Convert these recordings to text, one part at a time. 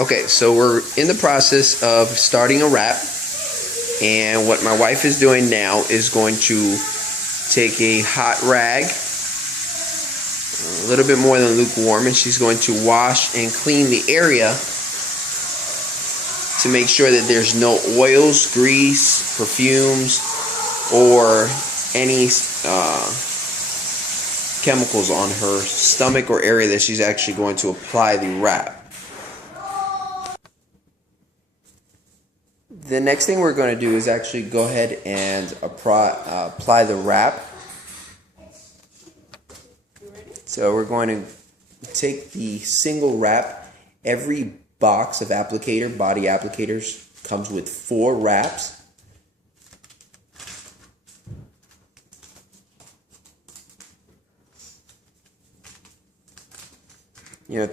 Okay, so we're in the process of starting a wrap, and what my wife is doing now is going to take a hot rag, a little bit more than lukewarm, and she's going to wash and clean the area to make sure that there's no oils, grease, perfumes, or any chemicals on her stomach or area that she's actually going to apply the wrap. The next thing we're going to do is actually go ahead and apply the wrap. So we're going to take the single wrap. Every box of applicator, body applicators, comes with 4 wraps.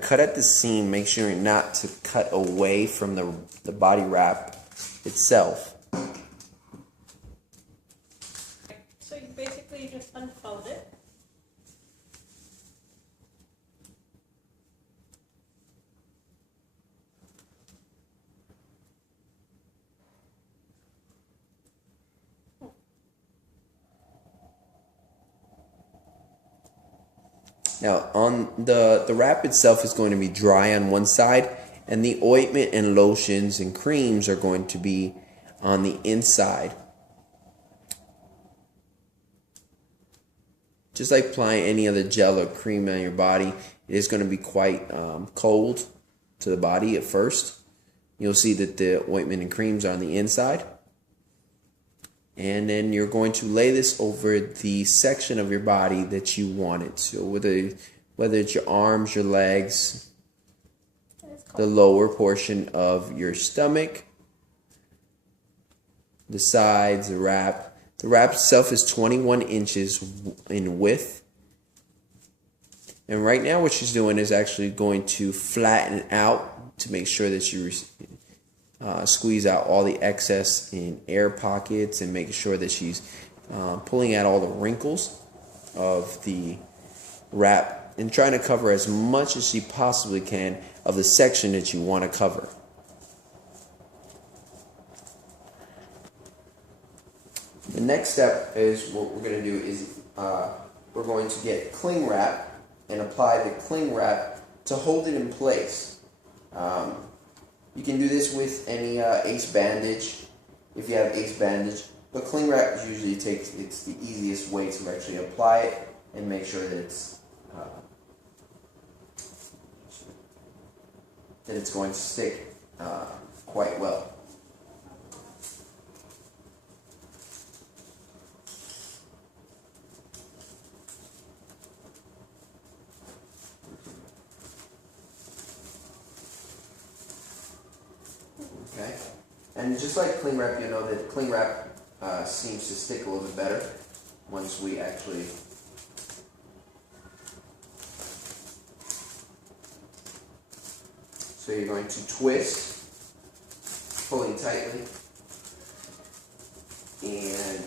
Cut at the seam. Make sure not to cut away from the body wrap itself. So you basically just unfold it. Now, on the wrap itself is going to be dry on one side, and the ointment and lotions and creams are going to be on the inside. Just like applying any other gel or cream on your body, it is going to be quite cold to the body at first. You'll see that the ointment and creams are on the inside. And then you're going to lay this over the section of your body that you want it. So whether it's your arms, your legs, the lower portion of your stomach, the sides, the wrap. The wrap itself is 21 inches in width. And right now what she's doing is actually going to flatten out to make sure that you squeeze out all the excess in air pockets and making sure that she's pulling out all the wrinkles of the wrap and trying to cover as much as she possibly can of the section that you want to cover. The next step is what we're going to do is we're going to get cling wrap and apply the cling wrap to hold it in place. You can do this with any Ace bandage, if you have Ace bandage, but cling wrap usually it's the easiest way to actually apply it and make sure that it's going to stick quite well. Okay, and just like cling wrap, you know that cling wrap seems to stick a little bit better once we actually so you're going to twist, pulling tightly, and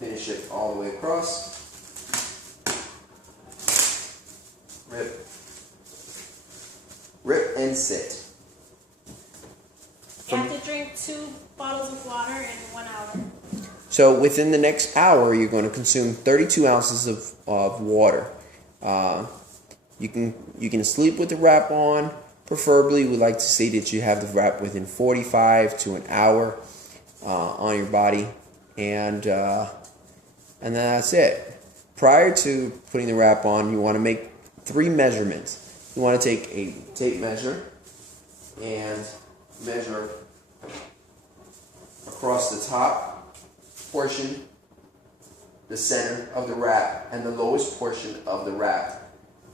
finish it all the way across. Rip and sit. You have to drink 2 bottles of water in 1 hour. So within the next hour, you're going to consume 32 ounces of water. You can sleep with the wrap on. Preferably, we like to say that you have the wrap within 45 to an hour on your body, and then that's it. Prior to putting the wrap on, you want to make 3 measurements. You want to take a tape measure and measure across the top portion, the center of the wrap, and the lowest portion of the wrap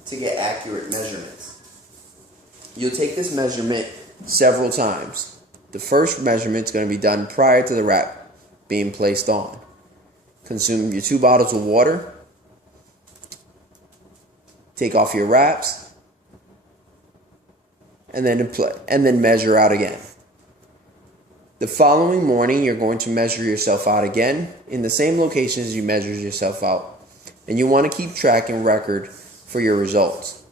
to get accurate measurements. You'll take this measurement several times. The first measurement is going to be done prior to the wrap being placed on. Consume your 2 bottles of water. Take off your wraps. And then measure out again. The following morning, you're going to measure yourself out again in the same locations you measured yourself out. And you want to keep track and record for your results.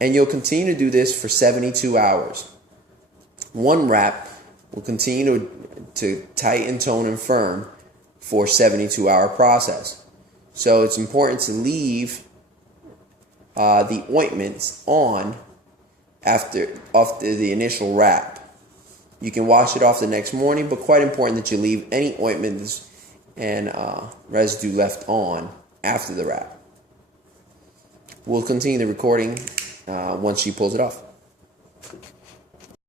And you'll continue to do this for 72 hours. One wrap will continue to tighten, tone, and firm for 72-hour process. So it's important to leave the ointments on after the initial wrap. You can wash it off the next morning, but quite important that you leave any ointments and residue left on after the wrap. We'll continue the recording once she pulls it off.